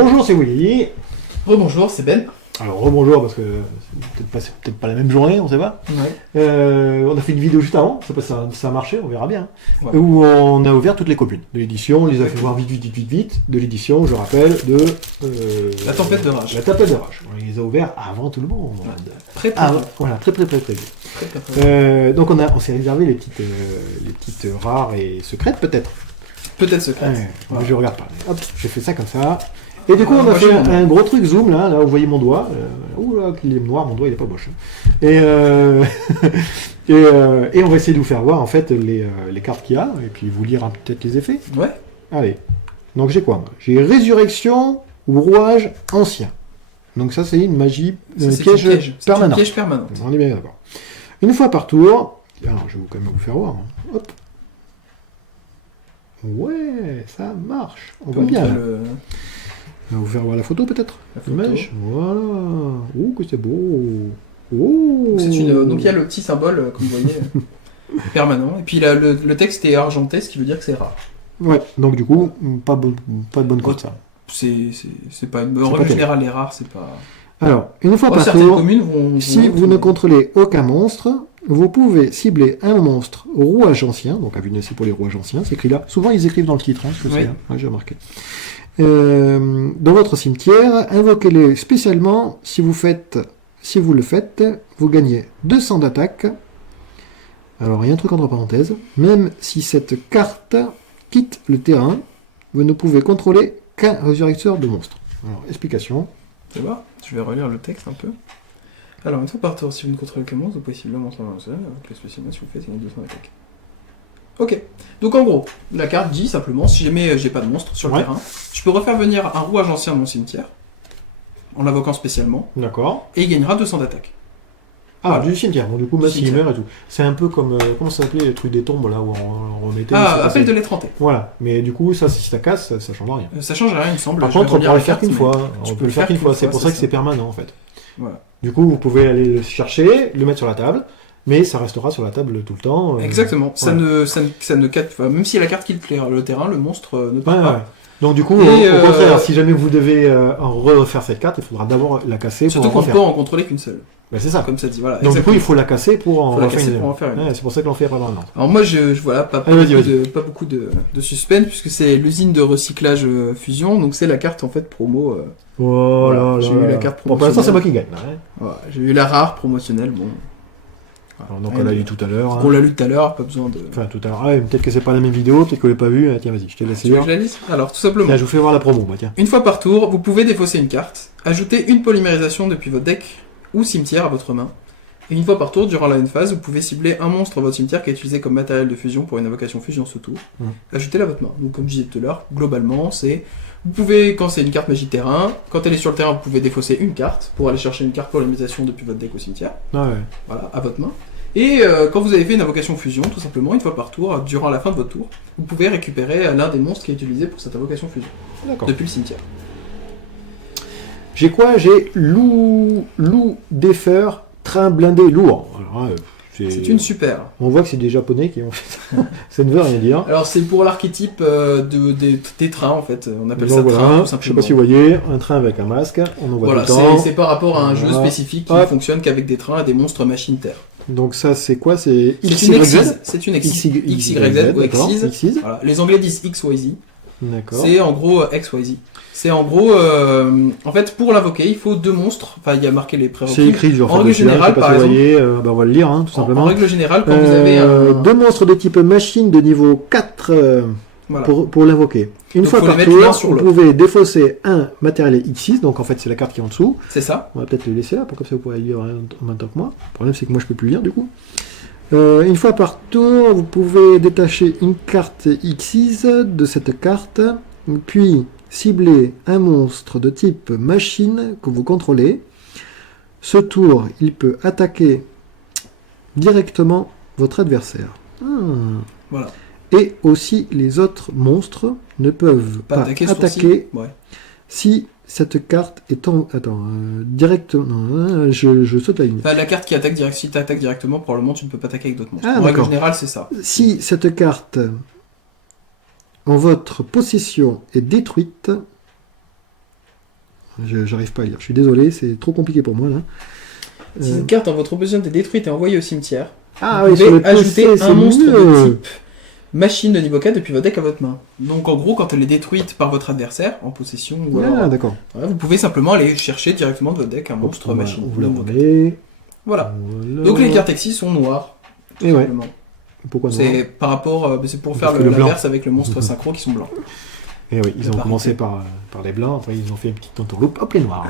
Bonjour, c'est Willy. Rebonjour, c'est Ben. Alors rebonjour parce que c'est peut-être pas la même journée, on sait pas. Ouais. On a fait une vidéo juste avant, ça a marché, on verra bien. Ouais. Où on a ouvert toutes les communes de l'édition, on les a fait voir vite. De l'édition, je rappelle, de... La tempête de rage. La tempête de rage. On les a ouverts avant tout le monde. Ouais. Très Voilà, très. Donc on s'est réservé les petites rares et secrètes peut-être. Peut-être secrète. Ouais, Voilà. je regarde pas. Hop, j'ai fait ça comme ça. Et du coup, on a fait un gros truc zoom, là, vous voyez mon doigt. Ouh là, il est noir, mon doigt, il est pas moche. Et on va essayer de vous faire voir, en fait, les cartes qu'il y a, et puis vous lire peut-être les effets. Ouais. Allez. Donc j'ai quoi, moi? J'ai Résurrection ou Rouage Ancien. Donc ça, c'est une magie, Ça, c'est piège une piège. C'est permanent. une piège permanente. On est bien d'accord. Une fois par tour, alors je vais quand même vous faire voir. Hein. Hop. Ouais, ça marche. On voit bien. On va vous faire voir la photo peut-être. L'image. Voilà. Ouh, que c'est beau. Oh. Donc il y a le petit symbole, comme vous voyez, permanent. Et puis le texte est argenté, ce qui veut dire que c'est rare. Ouais, donc du coup, pas de bonne cote ça. C'est pas une... En règle générale, les rares, c'est pas... Alors, une fois par certaines tour, communes vont si vous ne contrôlez aucun monstre, vous pouvez cibler un monstre rouage ancien, donc à vue de nez, c'est pour les rouages anciens, c'est écrit là. Souvent ils écrivent dans le titre, ce que c'est, hein, j'ai remarqué. Dans votre cimetière, invoquez-les spécialement. Si vous le faites, vous gagnez 200 d'attaque. Alors il y a un truc entre parenthèses. Même si cette carte quitte le terrain, vous ne pouvez contrôler qu'un résurrecteur de monstres. Alors explication. Tu vois, je vais relire le texte un peu. Alors, une fois par tour, si vous ne contrôlez que monstre, vous pouvez cibler un monstre dans le sol, avec le spécimen, si vous faites, il y a 200 d'attaque. Ok. Donc en gros, la carte dit simplement, si jamais j'ai pas de monstre sur le terrain, je peux refaire venir un rouage ancien de mon cimetière, en l'invoquant spécialement, D'accord. et il gagnera 200 d'attaque. Ah, du cimetière, bon, du coup, même s'il meurt et tout. C'est un peu comme, comment ça s'appelait, les trucs des tombes, là, où on remettait... Ah, appel de l'étranté. Voilà, mais du coup, ça, si ça casse, ça change rien. Ça change rien, il me semble. Par contre, on peut le faire qu'une fois. On peut le faire qu'une fois, c'est pour ça que c'est permanent, en fait. Voilà. Du coup, vous pouvez aller le chercher, le mettre sur la table, mais ça restera sur la table tout le temps. Exactement, ça ne capte... Enfin, même si la carte quitte le terrain, le monstre ne part pas. Ouais. Donc du coup, au contraire, si jamais vous devez en refaire cette carte, il faudra d'abord la casser. Surtout qu'on peut en contrôler qu'une seule. Ben c'est ça. Comme ça dit, voilà. Donc du coup, il faut la casser pour en refaire une. Ouais, c'est pour ça que l'on fait pas maintenant. Alors moi, je voilà, pas beaucoup de suspense, puisque c'est l'usine de recyclage Fusion, donc c'est la carte en fait promo. Voilà, j'ai eu la carte promotionnelle. Bon, pour l'instant, c'est moi qui gagne. Voilà, j'ai eu la rare promotionnelle, bon. Alors, donc on l'a lu tout à l'heure. On l'a lu tout à l'heure, pas besoin de... Enfin, tout à l'heure. Ouais, peut-être que c'est pas la même vidéo, peut-être que vous l'avez pas vu. Tiens, vas-y, je te laisse lire. Tu veux que je la lise ? Alors, tout simplement. Tiens, je vous fais voir la promo, moi, tiens. Une fois par tour, vous pouvez défausser une carte, ajouter une polymérisation depuis votre deck ou cimetière à votre main. Et une fois par tour, durant la end phase, vous pouvez cibler un monstre de votre cimetière qui est utilisé comme matériel de fusion pour une invocation fusion ce tour. Ajoutez-la à votre main. Donc, comme je disais tout à l'heure, globalement, c'est... Vous pouvez, quand c'est une carte magie de terrain, quand elle est sur le terrain, vous pouvez défausser une carte pour aller chercher une carte polymérisation depuis votre deck au cimetière. Voilà, à votre main. Et quand vous avez fait une invocation fusion, tout simplement, une fois par tour, durant la fin de votre tour, vous pouvez récupérer l'un des monstres qui est utilisé pour cette invocation fusion. Depuis le cimetière. J'ai quoi ? J'ai loup défeur, train blindé lourd. Alors, c'est une super. On voit que c'est des japonais qui ont fait ça. Ça ne veut rien dire. Alors c'est pour l'archétype des trains en fait. On appelle ça train tout simplement. Je sais pas si vous voyez, un train avec un masque, on en voit tout le temps. C'est par rapport à un jeu spécifique qui ne fonctionne qu'avec des trains et des monstres machine terre. Donc ça c'est quoi ? C'est XYZ. C'est une XYZ ou XYZ. Voilà. Les Anglais disent XYZ. D'accord. C'est en gros XYZ. C'est en gros, en fait, pour l'invoquer, il faut deux monstres. Enfin, il y a marqué les prérequis. C'est écrit en règle générale, par exemple. On va le lire, tout simplement. En règle générale, quand vous avez deux monstres de type machine de niveau 4 pour l'invoquer. Une fois par tour, vous pouvez défausser un matériel X6, donc en fait c'est la carte qui est en dessous. C'est ça. On va peut-être le laisser là, pour comme ça vous pourrez lire en même temps que moi. Le problème c'est que moi je peux plus lire du coup. Une fois par tour, vous pouvez détacher une carte X6 de cette carte, puis cibler un monstre de type machine que vous contrôlez. Ce tour, il peut attaquer directement votre adversaire. Voilà. Et aussi, les autres monstres ne peuvent pas attaquer si cette carte est en... Attends, directement... je saute la ligne. Enfin, la carte qui attaque si tu attaques directement, probablement tu ne peux pas attaquer avec d'autres monstres. En règle générale, c'est ça. Si cette carte en votre possession est détruite, J'arrive pas à lire. Je suis désolé, c'est trop compliqué pour moi là. Si cette carte en votre possession est détruite et envoyée au cimetière, Ah vous oui, sur pouvez le ajouter PC, un c'est monstre de mieux. type machine de niveau 4 depuis votre deck à votre main. Donc en gros, quand elle est détruite par votre adversaire, en possession, ou alors, Ah, d'accord. voilà, vous pouvez simplement aller chercher directement de votre deck un monstre machine. On vous la de niveau 4. remet. Voilà. Voilà. Donc les cartes exis sont noires. Et ouais. simplement. Pourquoi non C'est par rapport, c'est pour faire Parce que le blanc. l'inverse avec le monstre synchro qui sont blancs. Et oui, ils La ont parité. commencé par les blancs, après ils ont fait une petite entourloupe, hop les noirs.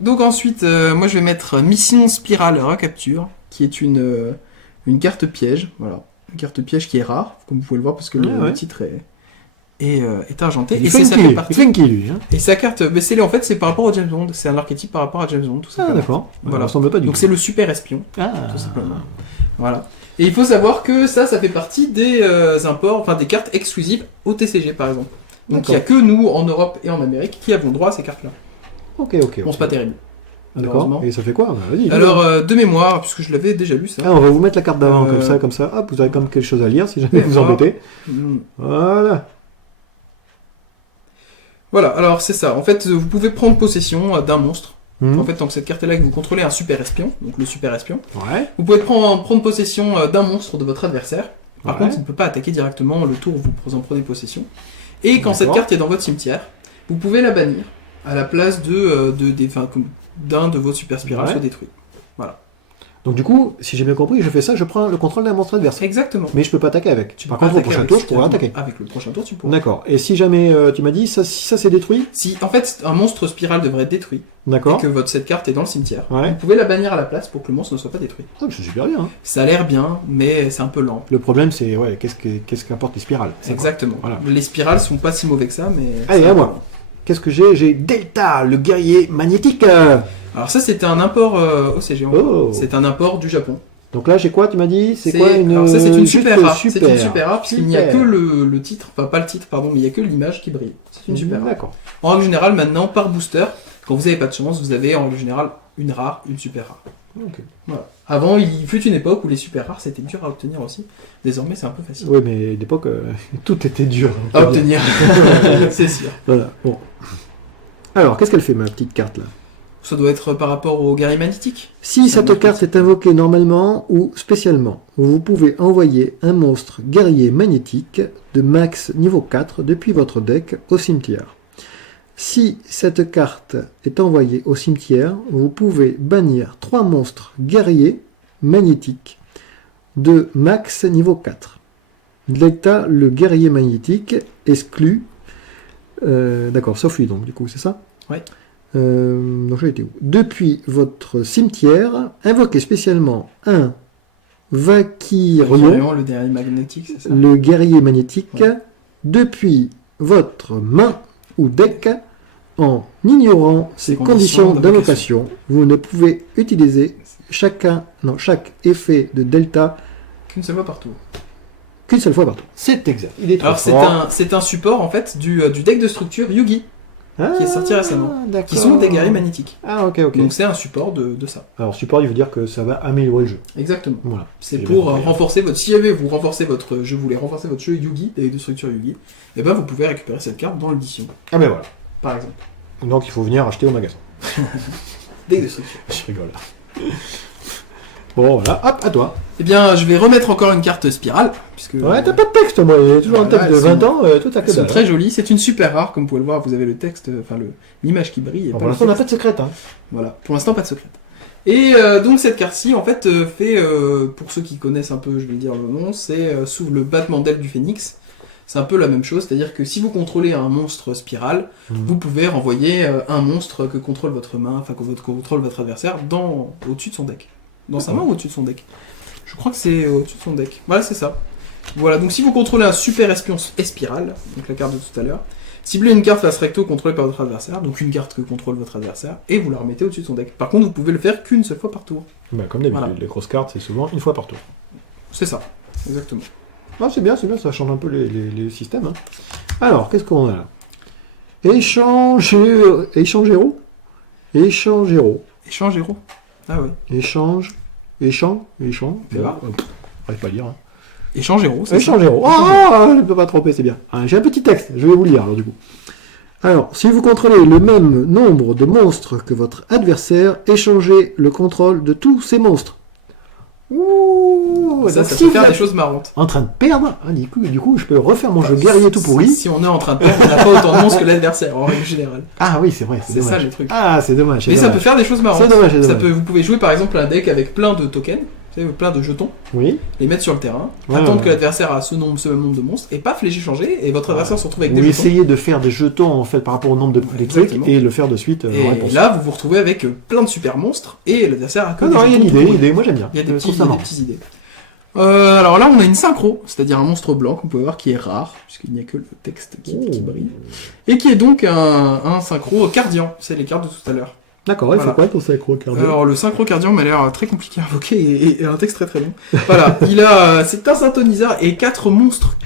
Donc ensuite, moi je vais mettre Mission Spirale Recapture, qui est une carte piège, voilà. Une carte piège qui est rare, comme vous pouvez le voir, parce que le ouais. titre est argenté. Il Et est ça funky, fait partie. il est funky lui. Hein. Et sa carte, mais en fait c'est par rapport au James Bond, c'est un archétype par rapport à James Bond, tout Ah simplement. d'accord, Voilà. ça ressemble pas du Donc tout. c'est le super espion, Ah, tout simplement. Voilà. Et il faut savoir que ça fait partie des imports, enfin des cartes exclusives au TCG par exemple. Donc il n'y a que nous en Europe et en Amérique qui avons droit à ces cartes-là. Ok. Bon, c'est pas terrible. D'accord, malheureusement. et ça fait quoi Bah, vas-y. Alors, de mémoire, puisque je l'avais déjà lu ça. Ah, on va vous mettre la carte d'avant, Euh, comme ça, hop, vous avez quand même quelque chose à lire si jamais mais vous voilà. embêtez. Hmm. Voilà. Voilà, alors c'est ça. En fait, vous pouvez prendre possession d'un monstre. Hmm. En fait, tant que cette carte est là, que vous contrôlez un super espion, donc le super espion, Ouais. vous pouvez prendre possession d'un monstre de votre adversaire. Par Ouais. contre, il ne peut pas attaquer directement le tour où vous en prenez possession. Et quand cette D'accord. carte est dans votre cimetière, vous pouvez la bannir à la place d'un de vos super spirales Ouais. soit détruit. Donc du coup, si j'ai bien compris, je fais ça, je prends le contrôle d'un monstre adversaire. Exactement. Mais je peux pas attaquer avec. Tu Par peux pas contre, au attaquer prochain avec tour, je ce pourrais qu'il y a attaquer. Avec le prochain tour, tu pourras. D'accord. Et si jamais, tu m'as dit, si ça c'est détruit, Si, en fait, un monstre spirale devrait être détruit, et d'accord. que cette carte est dans le cimetière, Ouais. vous pouvez la bannir à la place pour que le monstre ne soit pas détruit. Ah, c'est super bien. Hein. Ça a l'air bien, mais c'est un peu lent. Le problème, c'est, ouais, qu'est-ce qu'apportent les spirales c'est quoi Exactement. Voilà. Les spirales sont pas si mauvais que ça, mais... Allez, c'est à un peu moi. lent. Qu'est-ce que j'ai J'ai Delta, le guerrier magnétique. Alors ça, c'était un import au CG. Oh. C'est un import du Japon. Donc là, j'ai quoi, tu m'as dit C'est quoi une... Alors ça, c'est une juste super rare. C'est super. une super rare, puisqu'il n'y a que Super. le titre, enfin pas le titre, pardon, mais il n'y a que l'image qui brille. C'est une super rare. D'accord. En règle générale, maintenant, par booster, quand vous n'avez pas de chance, vous avez en règle générale une rare, une super rare. Ok. Voilà. Avant, il fut une époque où les super rares c'était dur à obtenir aussi. Désormais, c'est un peu facile Oui, mais à l'époque, tout était dur. à obtenir. C'est sûr. Voilà, bon. Alors, qu'est-ce qu'elle fait, ma petite carte, là Ça doit être par rapport au guerrier magnétique. Si Ça cette marche carte est invoquée normalement ou spécialement, vous pouvez envoyer un monstre guerrier magnétique de max niveau 4 depuis votre deck au cimetière. Si cette carte est envoyée au cimetière, vous pouvez bannir 3 monstres guerriers magnétiques de max niveau 4. Delta, le guerrier magnétique, exclut... D'accord, sauf lui donc, du coup, c'est ça Ouais. Donc j'ai été où Depuis votre cimetière, invoquez spécialement un Vakirion, Le guerrier magnétique, c'est ça. le guerrier magnétique, Ouais. depuis votre main ou deck, en ignorant ces Ces conditions conditions d'invocation. Vous ne pouvez utiliser chaque effet de Delta Qu'une seule fois par tour. qu'une seule fois par tour. C'est exact. Il est trop Alors fort. c'est un support en fait du deck de structure Yugi, qui est sorti récemment, d'accord. qui sont des guerriers magnétiques. Ah ok, ok. Donc c'est un support de ça. Alors support, il veut dire que ça va améliorer le jeu. Exactement. Voilà. C'est J'ai pour bien compris. renforcer votre. Si jamais vous renforcez votre jeu, voulez renforcer votre jeu Yugi, deck de structure Yugi, et ben vous pouvez récupérer cette carte dans l'édition, Ah ben voilà. par exemple. Donc il faut venir acheter au magasin. Deck de structure. Je rigole. Bon voilà, hop, à toi. Eh bien, je vais remettre encore une carte spirale, puisque Ouais, t'as pas de texte, moi. Il y a toujours un Voilà, texte de elles 20 ans, tout à elles que sont dalle. très jolies. C'est une super rare, comme vous pouvez le voir. Vous avez le texte, enfin l'image qui brille. Et Bon, pas pour le l'instant, on n'a texte. pas de secrète. Hein. Voilà, pour l'instant pas de secrète. Et donc cette carte-ci, en fait, fait, pour ceux qui connaissent un peu, je vais dire le nom, c'est sous le battement d'aile du phénix. C'est un peu la même chose, c'est-à-dire que si vous contrôlez un monstre spirale, vous pouvez renvoyer un monstre que contrôle votre main, enfin que contrôle votre adversaire, au-dessus de son deck. Dans sa main ou au-dessus de son deck? Je crois que c'est au-dessus de son deck. Voilà, c'est ça. Voilà, donc si vous contrôlez un super espion spirale, donc la carte de tout à l'heure, ciblez une carte face recto contrôlée par votre adversaire, donc une carte que contrôle votre adversaire, et vous la remettez au-dessus de son deck. Par contre, vous pouvez le faire qu'une seule fois par tour. Bah, comme d'habitude, Voilà. les grosses cartes, c'est souvent une fois par tour. C'est ça, exactement. Ah, c'est bien, ça change un peu les systèmes. Hein. Alors, qu'est-ce qu'on a là Échangero. Échange héros. Ah ouais. Échange. C'est rare. J'arrive pas à lire. Hein. Échange héros, c'est ça. Échangero. Ah, je ne peux pas tromper, c'est bien. Ah, j'ai un petit texte, je vais vous le lire alors du coup. Alors, si vous contrôlez le même nombre de monstres que votre adversaire, échangez le contrôle de tous ces monstres. Ouh, Ça donc peut si vous faire des êtes choses marrantes. en train de perdre, du coup, je peux refaire mon jeu guerrier tout pourri. Si on est en train de perdre, on n'a pas autant de monstres que l'adversaire, en règle générale. Ah oui, c'est vrai, c'est C'est dommage. ça le truc. Ah, c'est dommage. Mais ça peut faire des choses marrantes. C'est dommage, c'est Ça dommage. vous pouvez jouer par exemple un deck avec plein de tokens, vous savez, plein de jetons, Oui. les mettre sur le terrain, Ouais, attendre ouais. que l'adversaire a ce même nombre de monstres, et paf, les échanger, et votre adversaire se retrouve avec Ou des jetons. essayer de faire des jetons en fait par rapport au nombre de des trucs Exactement. et le faire de suite en Et réponse. là, vous vous retrouvez avec plein de super monstres, et l'adversaire a que Ah des non, il y a jetons une tout idée, pourris. moi j'aime bien. Il y a des Je petites trouve ça marrant. idées. Alors là, on a une synchro, c'est-à-dire un monstre blanc qu'on peut voir qui est rare, puisqu'il n'y a que le texte qui Oh. brille, et qui est donc un synchro cardian, c'est les cartes de tout à l'heure. D'accord, il Voilà. faut quoi ton synchro cardio? Alors le synchro cardian m'a l'air très compliqué à invoquer et un texte très très long. Voilà, c'est un synthoniseur et 4 monstres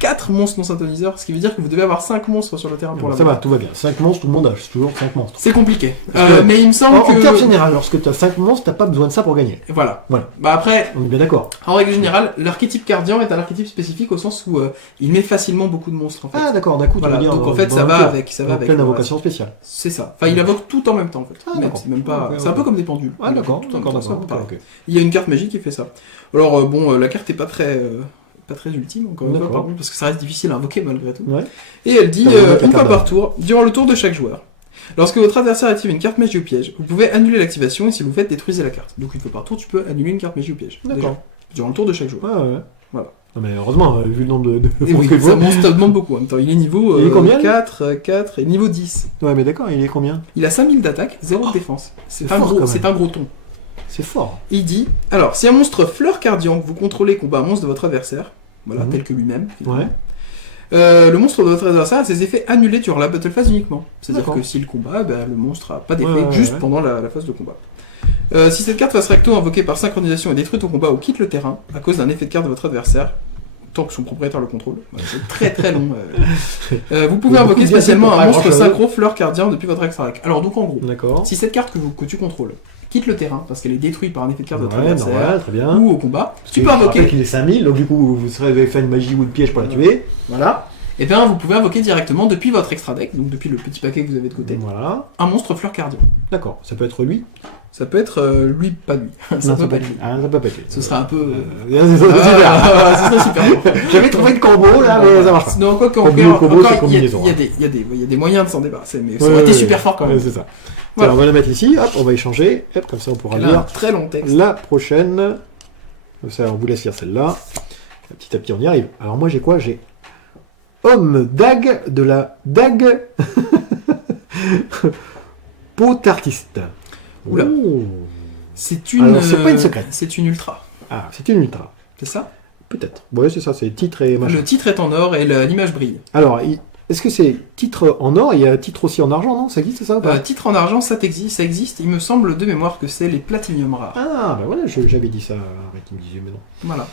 non synthoniseurs, ce qui veut dire que vous devez avoir 5 monstres sur le terrain pour la Ça va, tout va bien. 5 monstres, tout le monde a toujours 5 monstres. C'est compliqué. Parce que- Mais il me semble En que... termes général, lorsque tu as 5 monstres, t'as pas besoin de ça pour gagner. Voilà. Voilà. Bah après, On est bien d'accord. en règle générale, l'archétype cardian est un archétype spécifique au sens où il met facilement beaucoup de monstres en fait. Ah d'accord, d'un coup tu Voilà, veux dire. donc en fait dans ça un va tour. avec, ça va En avec. pleine voilà. invocation spéciale. C'est ça. Enfin, il invoque tout en même temps en fait. Ah, Mais d'accord. c'est même pas. Ok, C'est un peu comme des pendules. Ah Il d'accord, invoque tout en même d'accord, temps, c'est d'accord. pareil. Ok. Il y a une carte magique qui fait ça. Alors bon, la carte est pas très ultime encore une fois, D'accord. par contre, parce que ça reste difficile à invoquer malgré tout. Ouais. Et elle dit Ça va mettre la une fois carte par tour, durant le tour de chaque joueur. Lorsque votre adversaire active une carte magie ou piège, vous pouvez annuler l'activation et si vous le faites, détruisez la carte. Donc une fois par tour, tu peux annuler une carte magie ou piège. D'accord. Déjà, durant le tour de chaque joueur. Ah ouais. Voilà. Non mais heureusement, vu le nombre de Et oui, monstres qu'il ça faut. ça demande beaucoup en même temps. Il est niveau Il est combien, lui 4 et niveau 10. Ouais mais d'accord, il est combien? Il a 5000 d'attaque, 0 de défense. C'est c'est un, fort, gros- quand même. c'est un gros ton. C'est fort. Il dit, alors, si un monstre fleur cardian que vous contrôlez combat un monstre de votre adversaire, voilà, Mhm. tel que lui-même, finalement, Ouais. le monstre de votre adversaire a ses effets annulés durant la battle phase uniquement. C'est-à-dire D'accord. que s'il combat, le monstre a pas d'effet Ouais, ouais, juste ouais. pendant la phase de combat. Si cette carte face recto invoquée par synchronisation est détruite au combat ou quitte le terrain à cause d'un effet de carte de votre adversaire, tant que son propriétaire le contrôle, voilà, c'est très très long. Vous pouvez Il y a beaucoup invoquer de spécialement diapositives pour un pas monstre grand-chose. synchro fleur cardian depuis votre extra deck. Alors donc en gros, D'accord. si cette carte que tu contrôles quitte le terrain parce qu'elle est détruite par un effet de carte de votre Ouais, adversaire, normal, très bien. ou au combat, tu Je peux rappelle invoquer. qu'il est 5000, donc du coup vous avez fait une magie ou de piège pour la tuer. Voilà. Et bien vous pouvez invoquer directement depuis votre extra deck, donc depuis le petit paquet que vous avez de côté, Voilà. un monstre fleur cardian. D'accord. Ça peut être lui. Ça peut être lui, pas lui. Ça Non, peut pas être lui. Ah, ça peut pas être lui. Ce serait un peu. C'est super. Ce serait super. bon. J'avais trouvé le combo là, mais ça marche pas. Non, quoi qu'en Combo, encore, combo, encore, c'est il y a- combinaison, il y a hein. des- il y a des- il y a des moyens de s'en débarrasser, mais ça Ouais, aurait été ouais, super fort quand ouais, même. c'est ça. Voilà. Alors, on va la mettre ici, hop, on va échanger, hop, comme ça on pourra Elle a un lire très long texte. la prochaine. Comme ça, on vous laisse lire celle-là. Petit à petit, on y arrive. Alors, moi, j'ai quoi? J'ai Homme Dag de la Dag Potartiste. Oula. Oh. C'est une. Alors, c'est pas une secrète. C'est une ultra. Ah, c'est une ultra. C'est ça Peut-être. Ouais, c'est ça, c'est titre et machin. Le titre est en or et l'image brille. Alors, est-ce que c'est titre en or? Il y a titre aussi en argent, non? Ça existe ça ou pas? Titre en argent, ça existe. Il me semble de mémoire que c'est les platinium rares. Ah, bah voilà, j'avais dit ça. Arrête, il me disait, mais non. Voilà.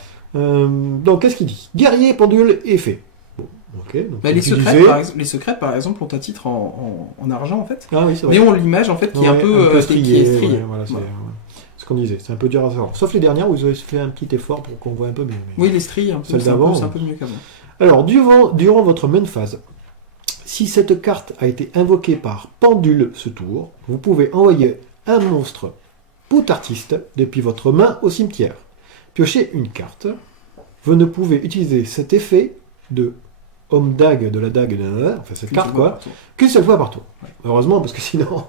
Donc, qu'est-ce qu'il dit? Guerrier, pendule et fée. Bon, ok. Donc, Bah, les utilisé. secrètes, par exemple, ont un titre en argent en fait. Ah oui, c'est vrai. Mais ont l'image en fait qui est un Ouais, peu, qui est striée. ouais, voilà, c'est ce qu'on disait. C'est un peu dur à savoir. Sauf les dernières où ils ont fait un petit effort pour qu'on voit un peu mieux. mais- Oui, les stries, un peu, Celle c'est un peu- d'avant, c'est un ouais. peu mieux qu'avant. Alors, durant votre main phase, si cette carte a été invoquée par pendule ce tour, vous pouvez envoyer un monstre poutartiste depuis votre main au cimetière. Piochez une carte. Vous ne pouvez utiliser cet effet de homme dague de la dague, enfin cette carte quoi, qu'une seule fois par tour. Heureusement, parce que sinon,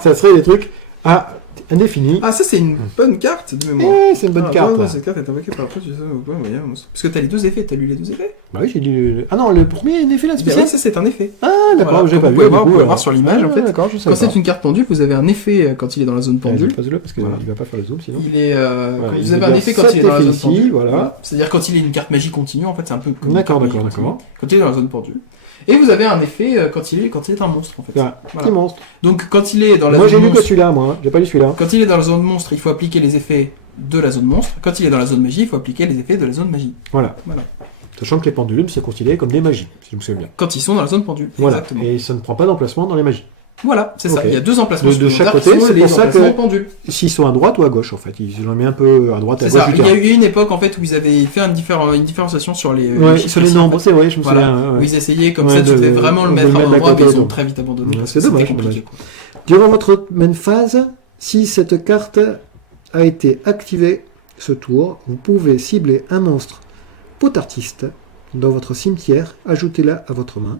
ça serait des trucs à indéfini. Ah, ça c'est une bonne carte de mémoire. C'est une bonne Ah, carte. ouais, là. cette carte est invoquée par après, tu sais, ouais, ouais, parce que t'as les deux effets, t'as lu les deux effets. Bah oui, j'ai dit. Ah non, le premier est un effet là, Ben spécial. oui, ça c'est un effet. Ah d'accord, Voilà, j'ai comme pas vous vu. pouvez du voir, coup, vous pouvez voir sur l'image, en fait. D'accord, je sais Quand c'est une carte pendule, vous avez un effet quand il est dans la zone pendule. Passe-le parce qu'il Voilà. va pas faire le zoom sinon. Il est, Voilà, vous il avez est un bien effet quand cet il est dans la effet zone ici, pendule. voilà. C'est-à-dire quand il est une carte magie continue, en fait, c'est un peu comme une D'accord, carte magie d'accord, continue. d'accord. Quand il est dans la zone pendule. Et vous avez un effet quand il est un monstre, en fait. Voilà, Voilà. petit monstre. Donc quand il est dans la Moi j'ai zone lu que monstre, celui-là, moi. J'ai pas lu celui-là. quand il est dans la zone monstre, il faut appliquer les effets de la zone monstre. Quand il est dans la zone magie, il faut appliquer les effets de la zone magie. Voilà. Voilà. Sachant que les pendulums c'est considéré comme des magies, si je me souviens bien. Quand ils sont dans la zone pendule. Voilà. Exactement. Et ça ne prend pas d'emplacement dans les magies. Voilà, c'est ça. Ok. Il y a 2 emplacements De chaque supplémentaires côté, qui sont c'est les pour ça emplacements que- pendules. S'ils sont à droite ou à gauche, en fait. Ils l'ont mis un peu à droite et à C'est gauche ça. du Il y a terrain. eu une époque en fait où ils avaient fait une différenciation sur les Ouais, chiffres sur les précis, en nombres, fait. c'est vrai, je me Voilà. souviens. ouais, Où ouais. ils essayaient comme Ouais, ça, tu de- devais vraiment le de mettre le à un mettre endroit, d'un mais côté ils ou ont de très vite abandonné Ouais, parce c'est que c'était dommage, compliqué. dommage. Quoi. Durant votre main phase, si cette carte a été activée ce tour, vous pouvez cibler un monstre pot-artiste dans votre cimetière, ajoutez-la à votre main.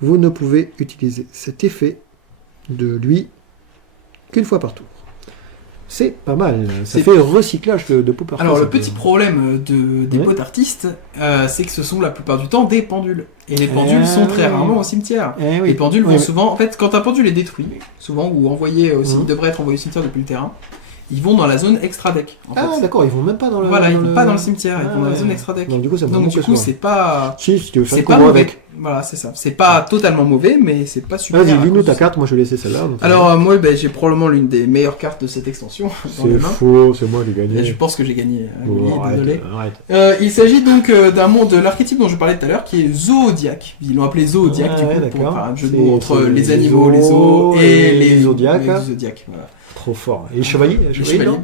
Vous ne pouvez utiliser cet effet de lui qu'une fois par tour. C'est pas mal, ça C'est- fait recyclage de pot par Alors face, le un peu. petit problème des Ouais. potes artistes, c'est que ce sont la plupart du temps des pendules. Et les pendules Ah sont très oui. rarement au cimetière. Eh oui. Les pendules vont Oui, souvent... En fait, quand un pendule est détruit, souvent, ou envoyé, Mhm. il devrait être envoyé au cimetière depuis le terrain, ils vont dans la zone extra-deck. En Ah fait. d'accord, ils vont même pas dans le... Voilà, ils vont pas dans le cimetière, ils Ah vont dans la ouais. zone extra-deck. Donc du coup, ça me Donc manque du coup, souvent. c'est pas... Si tu veux faire C'est le pas combo mauvais. avec. Voilà, c'est ça. C'est pas totalement mauvais, mais c'est pas super. Vas-y, à lis-nous cause ta de ça. carte, moi je vais laisser celle-là. donc- Alors moi, j'ai probablement l'une des meilleures cartes de cette extension dans les c'est mains. faux, c'est moi qui ai Et je gagné. pense que j'ai gagné. Oh, Willy, arrête, désolé. arrête. Il s'agit donc d'un monde de l'archétype dont je parlais tout à l'heure, qui est Zoodiac. Ils l'ont appelé Zoodiac Ah du ouais, coup, pour d'accord. faire un jeu de C'est- mots entre c'est les animaux, les zoos et les zodiacs. les zodiacs. Voilà. Trop fort. Et les chevaliers Les chevaliers, non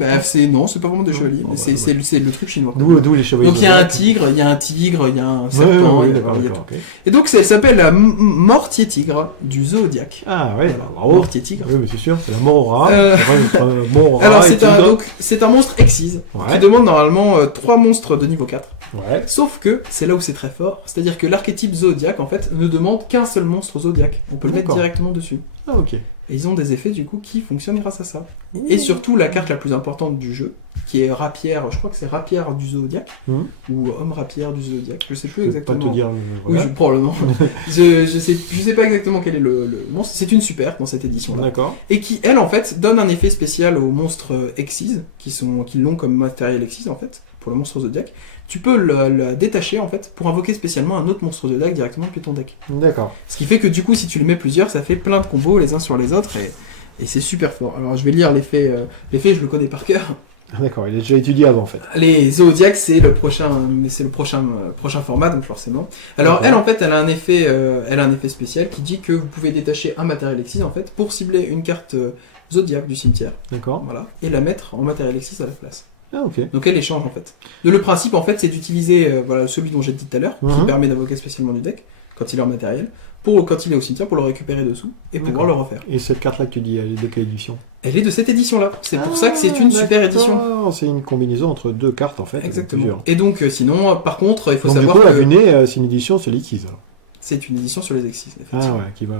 non, c'est pas vraiment des Non. chevaliers, Bon, mais bah, c'est le truc chinois. D'où les chevaliers. Donc il y a un zodiacs. tigre, il y a un tigre, il y a un Ouais, serpent, ouais, il y a- d'accord, il y a d'accord, tout. ok. Et donc elle s'appelle la Mortier Tigre du Zodiac. Ah ouais, Voilà. bravo. Mortier Tigre. Oui, mais c'est sûr, c'est la mort au rat. Euh, C'est vrai, entre mort au rat Alors et tigre. c'est un monstre Exise Ouais. qui demande normalement 3 monstres de niveau 4. Ouais. Sauf que c'est là où c'est très fort, c'est-à-dire que l'archétype Zodiac en fait ne demande qu'un seul monstre Zodiac. On peut le mettre D'accord. directement dessus. Ah ok. Et ils ont des effets du coup qui fonctionnent grâce à ça. Et surtout la carte la plus importante du jeu, qui est Rapière, je crois que c'est Rapière du Zodiac, Mhm. ou Homme Rapière du Zodiac, je sais plus Je peux pas exactement. te dire. Oui, Voilà. probablement. je sais pas exactement quel est le monstre. C'est une super dans cette édition-là. D'accord. Et qui, elle, en fait, donne un effet spécial aux monstres Exis, qui l'ont comme matériel Exis, en fait, pour le monstre Zodiac. Tu peux le détacher, en fait, pour invoquer spécialement un autre monstre Zodiac directement depuis ton deck. D'accord. Ce qui fait que, du coup, si tu le mets plusieurs, ça fait plein de combos les uns sur les autres, et c'est super fort. Alors, je vais lire l'effet, je le connais par cœur. Ah, d'accord, il est déjà étudié avant en fait. Les Zodiacs, c'est le prochain format, donc forcément. Alors D'accord. elle, en fait, elle a un effet spécial qui dit que vous pouvez détacher un matériel Exis en fait pour cibler une carte Zodiac du cimetière, D'accord. voilà, et la mettre en matériel Exis à la place. Ah ok. Donc elle échange en fait. Le principe en fait, c'est d'utiliser voilà celui dont j'ai dit tout à l'heure, qui Mhm. permet d'invoquer spécialement du deck quand il est en matériel, pour quand il est au cimetière pour le récupérer dessous et pouvoir le D'accord. refaire. Et cette carte là que tu dis, elle est de quelle édition? Elle est de cette édition-là. C'est pour ça que c'est une super édition. D'accord, c'est une combinaison entre deux cartes en fait. Exactement. Plusieurs. Et donc sinon, par contre, il faut Donc savoir du coup, la que Venée, c'est une édition sur l'Exis alors. c'est une édition sur les Exis, Ah effectivement. ouais, qui va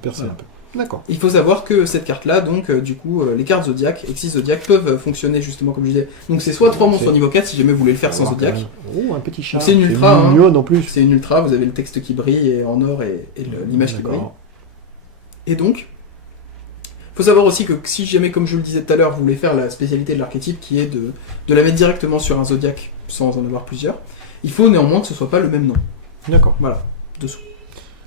percer Voilà. un peu. D'accord. Il faut savoir que cette carte-là, donc, du coup, les cartes Zodiac, Exis Zodiac, peuvent fonctionner justement comme je disais. Donc c'est soit 3 monstres C'est- au niveau 4 si jamais vous voulez le faire On sans va voir Zodiac. quand même. Oh, un petit chat. Donc c'est une ultra, hein. mignon en plus. C'est une ultra, vous avez le texte qui brille et en or et l'image qui brille. D'accord. Et donc, faut savoir aussi que si jamais, comme je vous le disais tout à l'heure, vous voulez faire la spécialité de l'archétype qui est de la mettre directement sur un Zodiac sans en avoir plusieurs, il faut néanmoins que ce soit pas le même nom. D'accord. Voilà, dessous.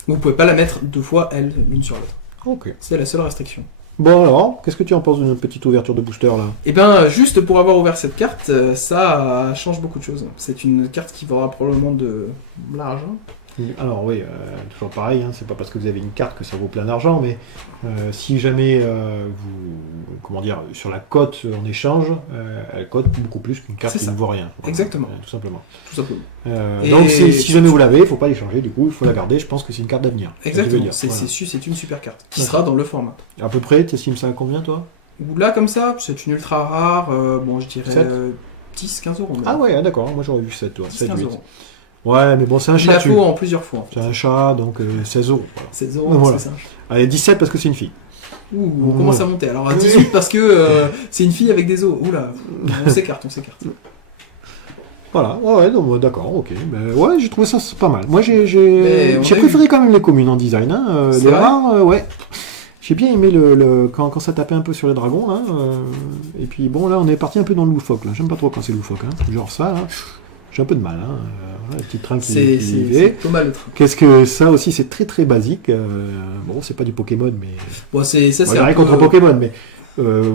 Vous pouvez pas la mettre 2 fois elle l'une sur l'autre. Ok. C'est la seule restriction. Bon alors, qu'est-ce que tu en penses d'une petite ouverture de booster là? Et ben, juste pour avoir ouvert cette carte, ça change beaucoup de choses. C'est une carte qui vaudra probablement de l'argent. Alors oui, toujours pareil, hein, c'est pas parce que vous avez une carte que ça vaut plein d'argent, mais si jamais vous, comment dire, sur la cote en échange, elle cote beaucoup plus qu'une carte C'est qui ça. ne vaut rien. Voilà, Exactement. tout simplement. Tout simplement. Et- Donc si jamais vous l'avez, il faut pas l'échanger, du coup il faut la garder, je pense que c'est une carte d'avenir. C'est ce que je veux Exactement. dire. Voilà. C'est une super carte qui D'accord. sera dans le format. À peu près, t'estimes ça à combien toi? Ou là, comme ça, c'est une ultra rare. Bon, je dirais Sept. 10-15 euros. même. Ah ouais, d'accord, moi j'aurais vu 7 toi, 7, 10-15 8. euros. Ouais, mais bon, c'est un Il chat la dessus. faut en plusieurs fois. En fait. C'est un chat, donc 16 euros. Voilà. 16 euros, Voilà. c'est ça. Allez, 17 parce que c'est une fille. Ouh, on commence à monter. Alors à 18 parce que c'est une fille avec des os. Oula, on s'écarte. Voilà, ouais, donc, ouais, d'accord, ok. Mais ouais, j'ai trouvé ça c'est pas mal. Moi, Mais j'ai on j'ai a préféré quand même les communes en design. Hein. C'est Les vrai rares, ouais. J'ai bien aimé quand ça tapait un peu sur les dragons. Hein, et puis bon, là, on est parti un peu dans le loufoque. Là. J'aime pas trop quand c'est loufoque. Hein. Genre ça, là, j'ai un peu de mal. Hein. Voilà, le petit train qui y C'est va. Thomas le train. Qu'est-ce que ça aussi, c'est très très basique. Bon, c'est pas du Pokémon, mais. Bon, ça, On c'est n'a un rien peu- contre Pokémon, mais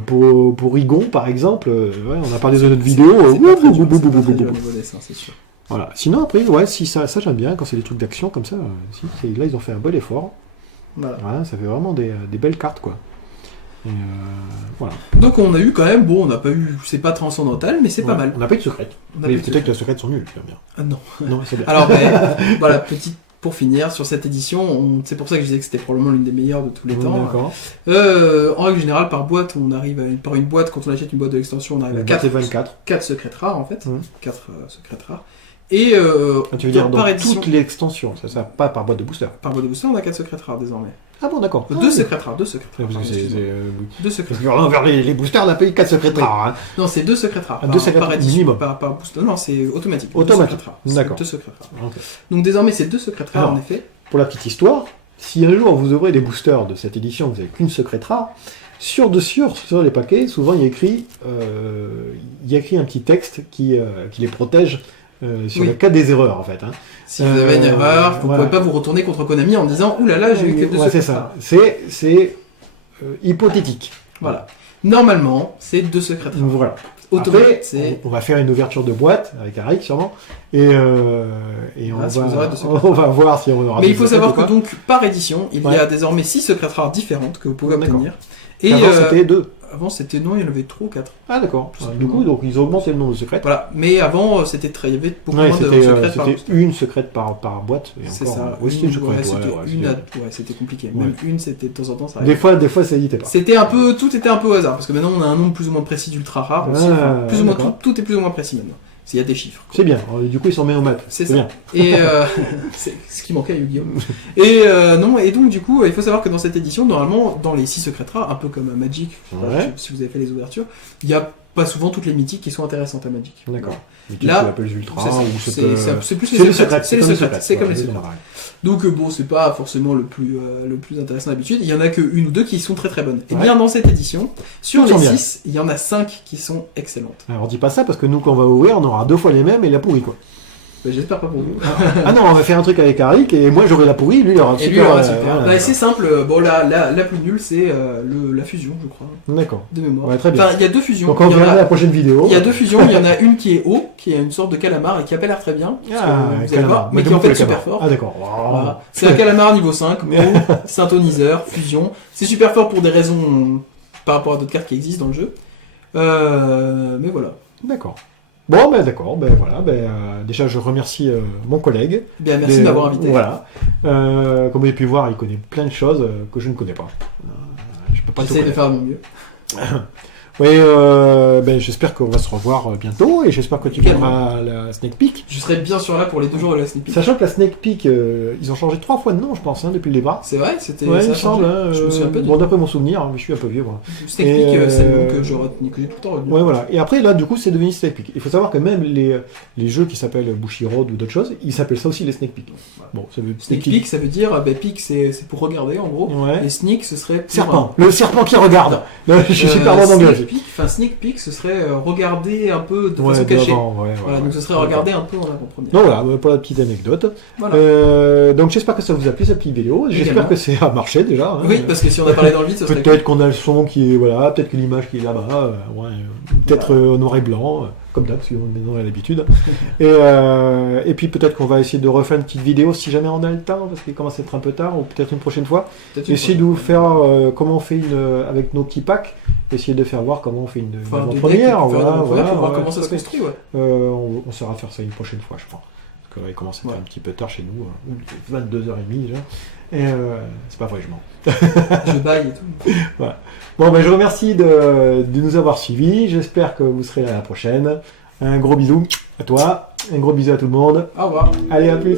pour Rigon, par exemple, ouais, on a parlé de notre vidéo. C'est pas très dur, bou, c'est bou, pas bou, très bou, dur bou. au niveau dessin, c'est sûr. Voilà. Sinon, après, ouais, si ça j'aime bien quand c'est des trucs d'action comme ça. Si, là, ils ont fait un bon effort. Voilà. Voilà, ça fait vraiment des belles cartes, quoi. Et voilà. Donc on a eu quand même, bon, on n'a pas eu, c'est pas transcendantal, mais c'est pas mal. On n'a pas eu de secrète. On a Mais pas eu de peut-être que les secrètes sont nuls, j'aime bien. Ah non. Non, c'est bien. Alors, voilà, pour finir, sur cette édition, c'est pour ça que je disais que c'était probablement l'une des meilleures de tous les temps. D'accord. En règle générale, par boîte, on arrive par une boîte, quand on achète une boîte de l'extension, on arrive à 4 secrètes rares en fait. 4 secrètes rares. Et tu veux dire par dans édition, toute l'extension, ça pas par boîte de booster. par boîte de booster, on a 4 secrètes rares désormais. Ah bon, d'accord. 2 secrètes rares, 2 secrètes rares. Parce que pardon, deux secrètes Parce que envers les boosters, on a payé 4 secrètes rares. Hein. Non, c'est 2 secrètes rares. Deux secrètes par édition, minimum. par booster. Non, c'est automatique. Automatique. 2 secrètes rares. D'accord. 2 secrètes rares. Okay. Donc désormais, c'est 2 secrètes rares Alors, en effet. Pour la petite histoire, si un jour vous ouvrez des boosters de cette édition, vous n'avez qu'une secrète rare, sur les paquets, souvent il y a écrit un petit texte qui les protège sur le cas des erreurs en fait. Hein. Si vous avez une erreur, vous ne pouvez pas vous retourner contre Konami en disant « Ouh là là, j'ai eu que 2 secrètes c'est ça. rares ». C'est hypothétique. Voilà. Normalement, c'est 2 secrètes rares. Voilà. Après, on va faire une ouverture de boîte avec Arik sûrement et on va voir si on aura. Mais il faut savoir que donc par édition, il y a désormais 6 secrètes rares différentes que vous pouvez obtenir. Et avant c'était 2. Avant c'était non, il y en avait 3 ou 4. Ah d'accord. Du coup, donc ils ont augmenté le nombre de secrètes. Voilà. Mais avant c'était il y avait beaucoup moins de secrètes par C'était une secrète par boîte. C'est ça. Oui, c'était une secrète. C'était compliqué. Même une, c'était de temps en temps ça. Des fois, ça n'hésitait pas. Tout était un peu au hasard parce que maintenant on a un nombre plus ou moins précis d'ultra rares aussi. Plus ou moins tout est plus ou moins précis maintenant. Il y a des chiffres. C'est bien. Du coup, ils s'en mettent au maths. C'est ça. Bien. Et c'est ce qui manquait à Yu-Gi-Oh! Et donc du coup, il faut savoir que dans cette édition, normalement, dans les 6 secrètes rares, un peu comme à Magic, si vous avez fait les ouvertures, il y a pas souvent toutes les mythiques qui sont intéressantes à Magic. D'accord. Là, tu l'appelles les ultras c'est plus les secrètes. C'est secrètes. C'est comme les secrètes. Donc bon, c'est pas forcément le plus intéressant d'habitude. Il y en a que une ou deux qui sont très très bonnes. Et bien dans cette édition, sur les 6, il y en a 5 qui sont excellentes. Alors dis pas ça parce que nous quand on va ouvrir, on aura 2 fois les mêmes et la pourrie quoi. J'espère pas pour vous. Ah non, on va faire un truc avec Arik et moi j'aurai la pourrie, lui il aura super. Et lui il aura super. C'est simple, bon la plus nulle c'est la fusion je crois. D'accord. De mémoire. Ouais, très bien. Enfin il y a 2 fusions. Donc on verra la prochaine vidéo. Il y a 2 fusions, il y en a une qui est haut, qui est une sorte de calamar et qui a pas l'air très bien. Vous allez voir, mais qui est en fait super fort. Ah d'accord. Voilà. C'est un calamar niveau 5, haut, synthoniseur, fusion. C'est super fort pour des raisons par rapport à d'autres cartes qui existent dans le jeu. Mais voilà. D'accord. Bon, d'accord, voilà, déjà je remercie mon collègue. Bien, merci de m'avoir invité. Voilà. Comme vous avez pu voir, il connaît plein de choses que je ne connais pas. Je peux pas tout connaître. J'essaie de faire de mon mieux. Oui, j'espère qu'on va se revoir bientôt et j'espère que tu viendras à la Sneak Peek. Je serai bien sûr là pour les 2 jours de la Sneak Peek. Sachant que la Sneak Peek, ils ont changé 3 fois de nom, je pense, depuis le départ. C'est vrai, c'était. Ouais, ça il semble. je me souviens pas bon, d'après mon souvenir, je suis un peu vieux. Voilà. Sneak Peek, c'est le nom que j'ai tout le temps retenu. Ouais, voilà. Et après, là, du coup, c'est devenu Sneak Peek. Il faut savoir que même les jeux qui s'appellent Bushiroad ou d'autres choses, ils s'appellent ça aussi les Sneak Peek. Bon, ça veut Sneak Peek, ça veut dire, peek, c'est pour regarder en gros. Ouais. Et sneak, ce serait. Serpent. Le serpent qui regarde. Là, je suis super bon anglais. Sneak Peek, ce serait regarder un peu de façon cachée. Voilà, donc ce serait regarder un peu en avant-première. Donc voilà, pour la petite anecdote. Voilà. Donc j'espère que ça vous a plu cette petite vidéo. J'espère que ça a marché déjà. Hein. Oui, parce que si on a parlé dans le vide, ça serait. Peut-être qu'on a le son qui est voilà, peut-être que l'image qui est là-bas, peut-être au noir et blanc, comme d'hab, parce qu'on a l'habitude. Et puis peut-être qu'on va essayer de refaire une petite vidéo si jamais on a le temps, parce qu'il commence à être un peu tard, ou peut-être une prochaine fois. Essayer de vous faire comment on fait avec nos petits packs. Essayer de faire voir comment on fait une première. Voilà, pour voir comment ça se construit. On saura faire ça une prochaine fois, je pense. Parce que là, il commence à être un petit peu tard chez nous. 22h30 déjà. Et c'est pas vrai, je mens. Je baille et tout. Voilà. Bon, je remercie de nous avoir suivis. J'espère que vous serez là la prochaine. Un gros bisou à toi. Un gros bisou à tout le monde. Au revoir. Allez, à plus.